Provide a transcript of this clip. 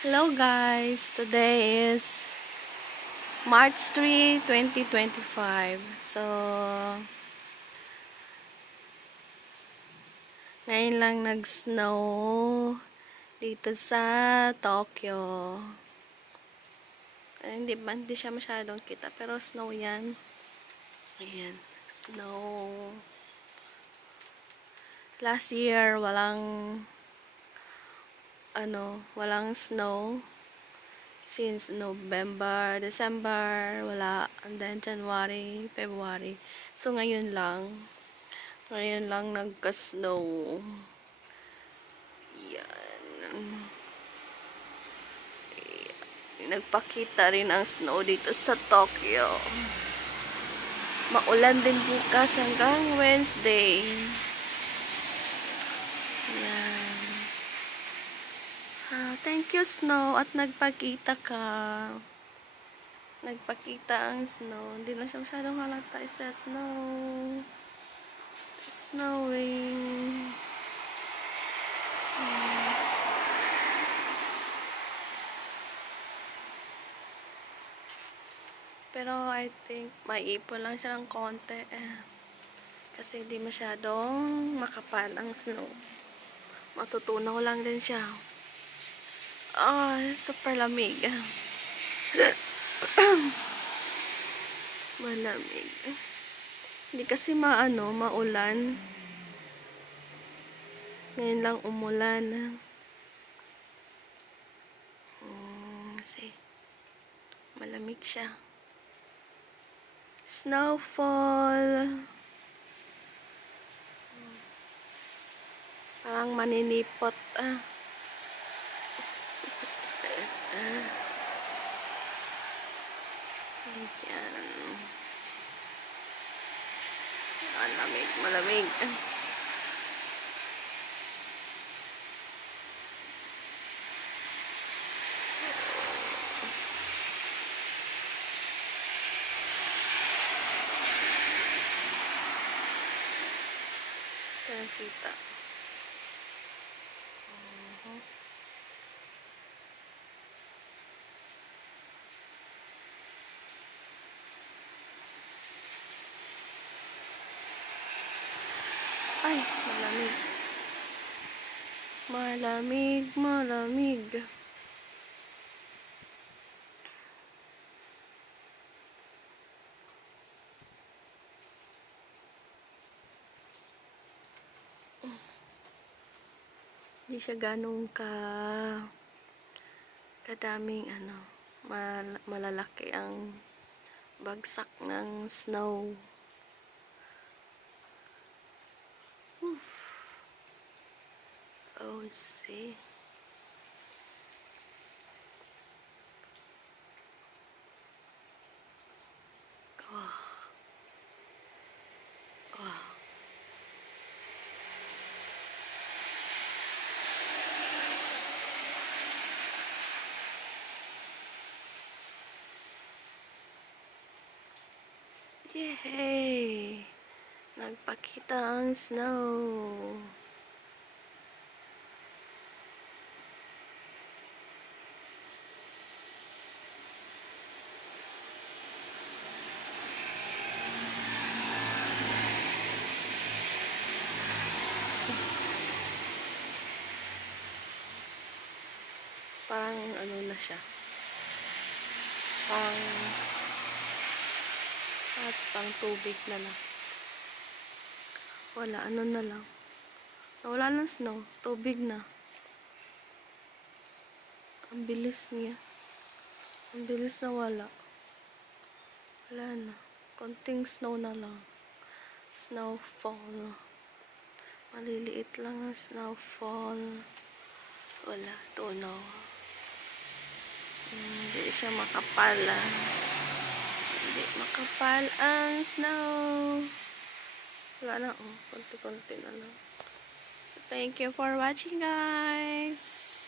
Hello guys, today is March 3, 2025. So, ngayon lang nag-snow dito sa Tokyo. Hindi siya masyadong kita, pero snow yan. Ayan, snow. Last year, walang snow. Since November, December, wala. And then January, February. So, ngayon lang nagka-snow. Yan. Nagpakita rin ang snow dito sa Tokyo. Maulan din bukas hanggang Wednesday. Yan. Thank you, snow. At nagpakita ka. Nagpakita ang snow. Hindi na siya masyadong halata sa snow. Snowing. Pero I think may ipon lang siya ng konti. Kasi hindi masyadong makapal ang snow. Matutunaw lang din siya. Super lamig. Malamig. Hindi kasi maulan. Ngayon lang umulan. Kasi malamig siya. Snowfall. Parang maninipot. Ayan. Malamig. Kaya kita. Ay, malamig. Malamig. Hindi siya ganong kadaming malalaki ang bagsak ng snow. Oh, see. Wow. Yay! Nagpakita ang snow. Parang na siya. Pang tubig na lang. Wala, na lang. Wala ng snow. Tubig na. Ang bilis niya. Ang bilis na wala. Wala na. Konting snow na lang. Snowfall. Maliliit lang ang snowfall. Wala. Tunaw. Hindi siya makapal. Hindi makapal ang snow. Wala na. Konti-konti na lang. So, thank you for watching, guys.